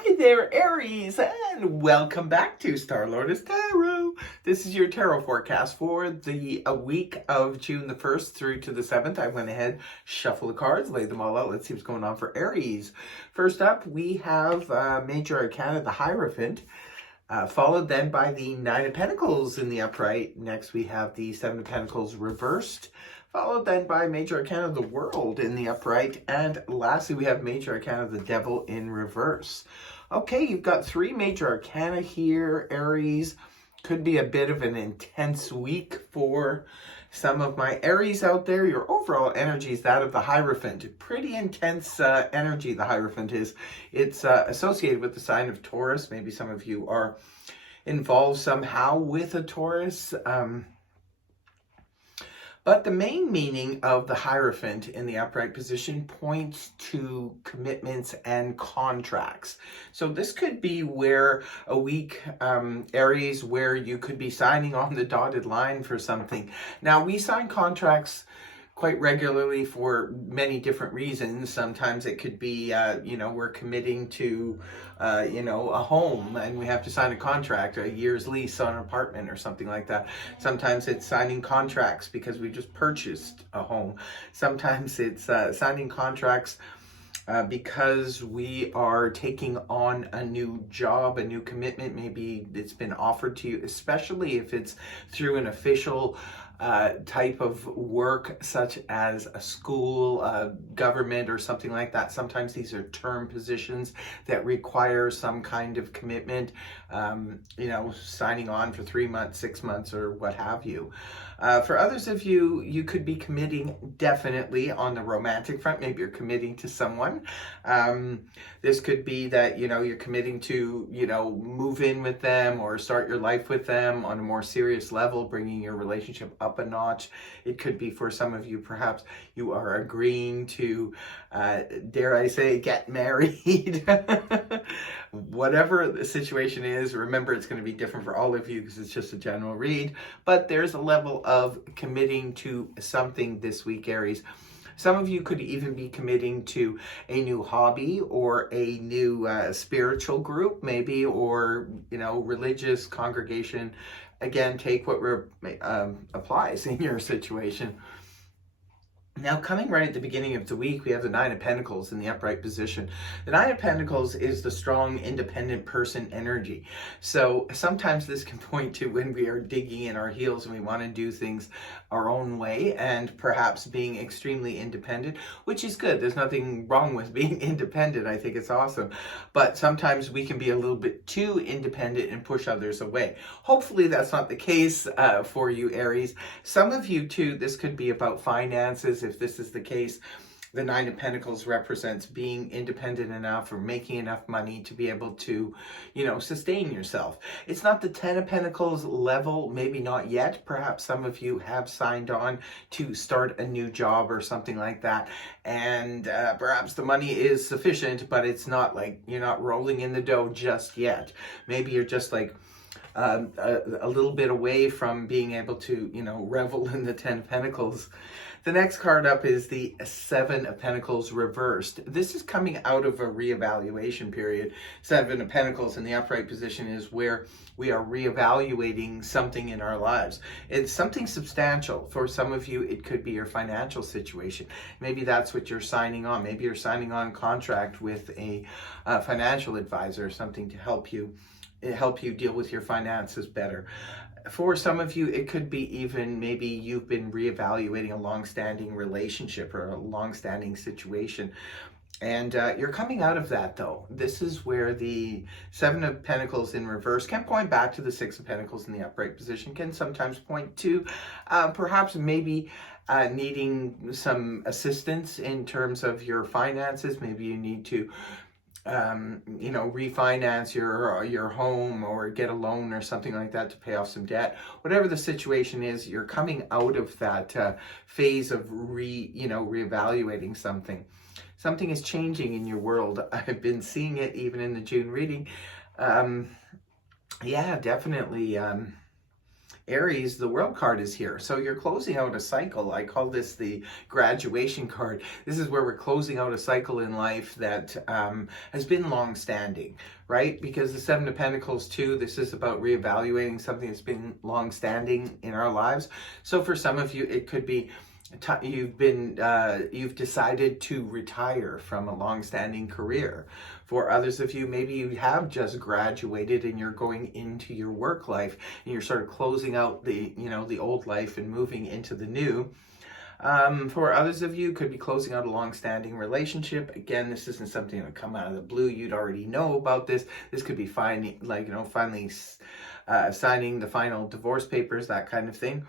Hi there, Aries, and welcome back to Star-Lordess Tarot. This is your tarot forecast for the week of June the 1st through to the 7th. I went ahead, shuffled the cards, laid them all out. Let's see what's going on for Aries. First up, we have Major Arcana, the Hierophant, followed then by the Nine of Pentacles in the upright. Next, we have the Seven of Pentacles reversed, followed then by Major Arcana of the World in the upright. And lastly, we have Major Arcana of the Devil in reverse. Okay, you've got three Major Arcana here, Aries. Could be a bit of an intense week for some of my Aries out there. Your overall energy is that of the Hierophant. Pretty intense energy, the Hierophant is. It's associated with the sign of Taurus. Maybe some of you are involved somehow with a Taurus. But the main meaning of the Hierophant in the upright position points to commitments and contracts. So this could be where a week, Aries, where you could be signing on the dotted line for something. Now, we sign contracts quite regularly for many different reasons. Sometimes it could be, we're committing to, a home and we have to sign a contract, a year's lease on an apartment or something like that. Sometimes it's signing contracts because we just purchased a home. Sometimes it's signing contracts because we are taking on a new job, a new commitment. Maybe it's been offered to you, especially if it's through an official type of work, such as a school, government, or something like that. Sometimes these are term positions that require some kind of commitment, signing on for 3 months, 6 months, or what have you. For others of you, you could be committing definitely on the romantic front. Maybe you're committing to someone. This could be that, you're committing to, move in with them or start your life with them on a more serious level, bringing your relationship up a notch. It could be for some of you, perhaps you are agreeing to, dare I say, get married. Whatever the situation is, remember it's going to be different for all of you because it's just a general read, but there's a level of committing to something this week, Aries. Some of you could even be committing to a new hobby or a new spiritual group, maybe, or, religious congregation. Again, take what applies in your situation. Now, coming right at the beginning of the week, we have the Nine of Pentacles in the upright position. The Nine of Pentacles is the strong, independent person energy. So sometimes this can point to when we are digging in our heels and we want to do things our own way and perhaps being extremely independent, which is good. There's nothing wrong with being independent. I think it's awesome. But sometimes we can be a little bit too independent and push others away. Hopefully that's not the case for you, Aries. Some of you, too, this could be about finances. If this is the case, the Nine of Pentacles represents being independent enough or making enough money to be able to, sustain yourself. It's not the Ten of Pentacles level, maybe not yet. Perhaps some of you have signed on to start a new job or something like that. And perhaps the money is sufficient, but it's not like you're not rolling in the dough just yet. Maybe you're just like, a little bit away from being able to, revel in the Ten of Pentacles. The next card up is the Seven of Pentacles reversed. This is coming out of a reevaluation period. Seven of Pentacles in the upright position is where we are reevaluating something in our lives. It's something substantial. For some of you, it could be your financial situation. Maybe that's what you're signing on. Maybe you're signing on a contract with a financial advisor or something to help you deal with your finances better. For some of you, it could be even maybe you've been reevaluating a long-standing relationship or a long-standing situation. And you're coming out of that, though. This is where the Seven of Pentacles in reverse can point back to the Six of Pentacles in the upright position, can sometimes point to perhaps maybe needing some assistance in terms of your finances. Maybe you need to refinance your home or get a loan or something like that to pay off some debt. Whatever the situation is, you're coming out of that phase of reevaluating something. Something is changing in your world. I've been seeing it even in the June reading. Yeah, definitely. Aries, the World card is here. So you're closing out a cycle. I call this the graduation card. This is where we're closing out a cycle in life that has been long-standing, right? Because the Seven of Pentacles too, this is about reevaluating something that's been long-standing in our lives. So for some of you, it could be you've decided to retire from a long-standing career. For others of you, maybe you have just graduated and you're going into your work life and you're sort of closing out the old life and moving into the new. For others of you, could be closing out a long-standing relationship. Again, this isn't something that would come out of the blue. You'd already know about this. This could be finally signing the final divorce papers, that kind of thing.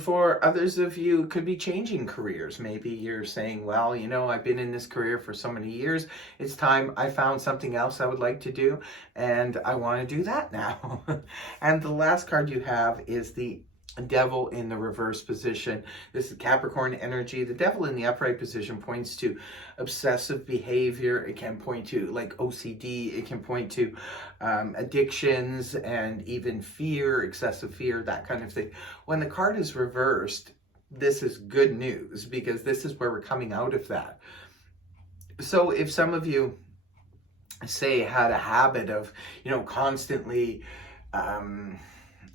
For others of you, could be changing careers. Maybe you're saying, well, I've been in this career for so many years. It's time I found something else I would like to do, and I want to do that now. And the last card you have is the Devil in the reverse position. This is Capricorn energy. The Devil in the upright position points to obsessive behavior. It can point to like OCD. It can point to addictions and even fear, excessive fear, that kind of thing. When the card is reversed, this is good news because this is where we're coming out of that. So if some of you say had a habit of, constantly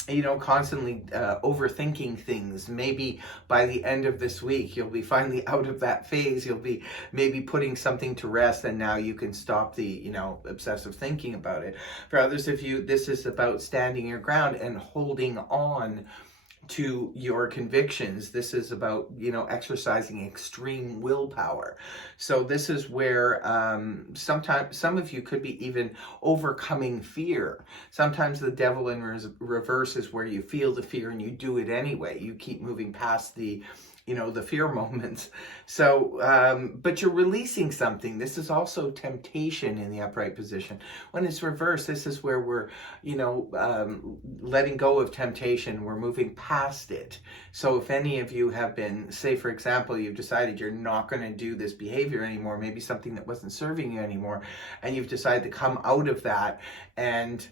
overthinking things, maybe by the end of this week, you'll be finally out of that phase. You'll be maybe putting something to rest, and now you can stop the, obsessive thinking about it. For others of you, this is about standing your ground and holding on to your convictions. This is about, exercising extreme willpower. So this is where sometimes some of you could be even overcoming fear. Sometimes the Devil in reverse is where you feel the fear and you do it anyway. You keep moving past the fear moments. So, but you're releasing something. This is also temptation in the upright position. When it's reversed, this is where we're, letting go of temptation. We're moving past it. So if any of you have been, say, for example, you've decided you're not going to do this behavior anymore, maybe something that wasn't serving you anymore, and you've decided to come out of that, and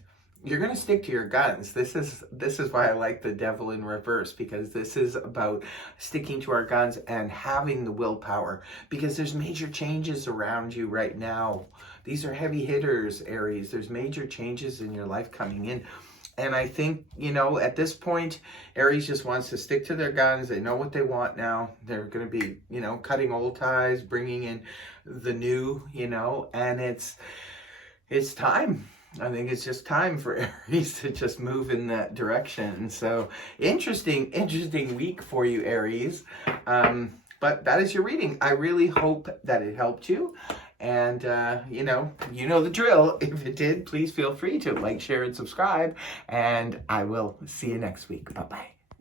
you're going to stick to your guns. This is why I like the Devil in reverse, because this is about sticking to our guns and having the willpower, because there's major changes around you right now. These are heavy hitters, Aries. There's major changes in your life coming in. And I think, at this point, Aries just wants to stick to their guns. They know what they want now. They're going to be, cutting old ties, bringing in the new, and it's time. I think it's just time for Aries to just move in that direction. So interesting week for you, Aries. But that is your reading. I really hope that it helped you. And, you know the drill. If it did, please feel free to like, share, and subscribe. And I will see you next week. Bye-bye.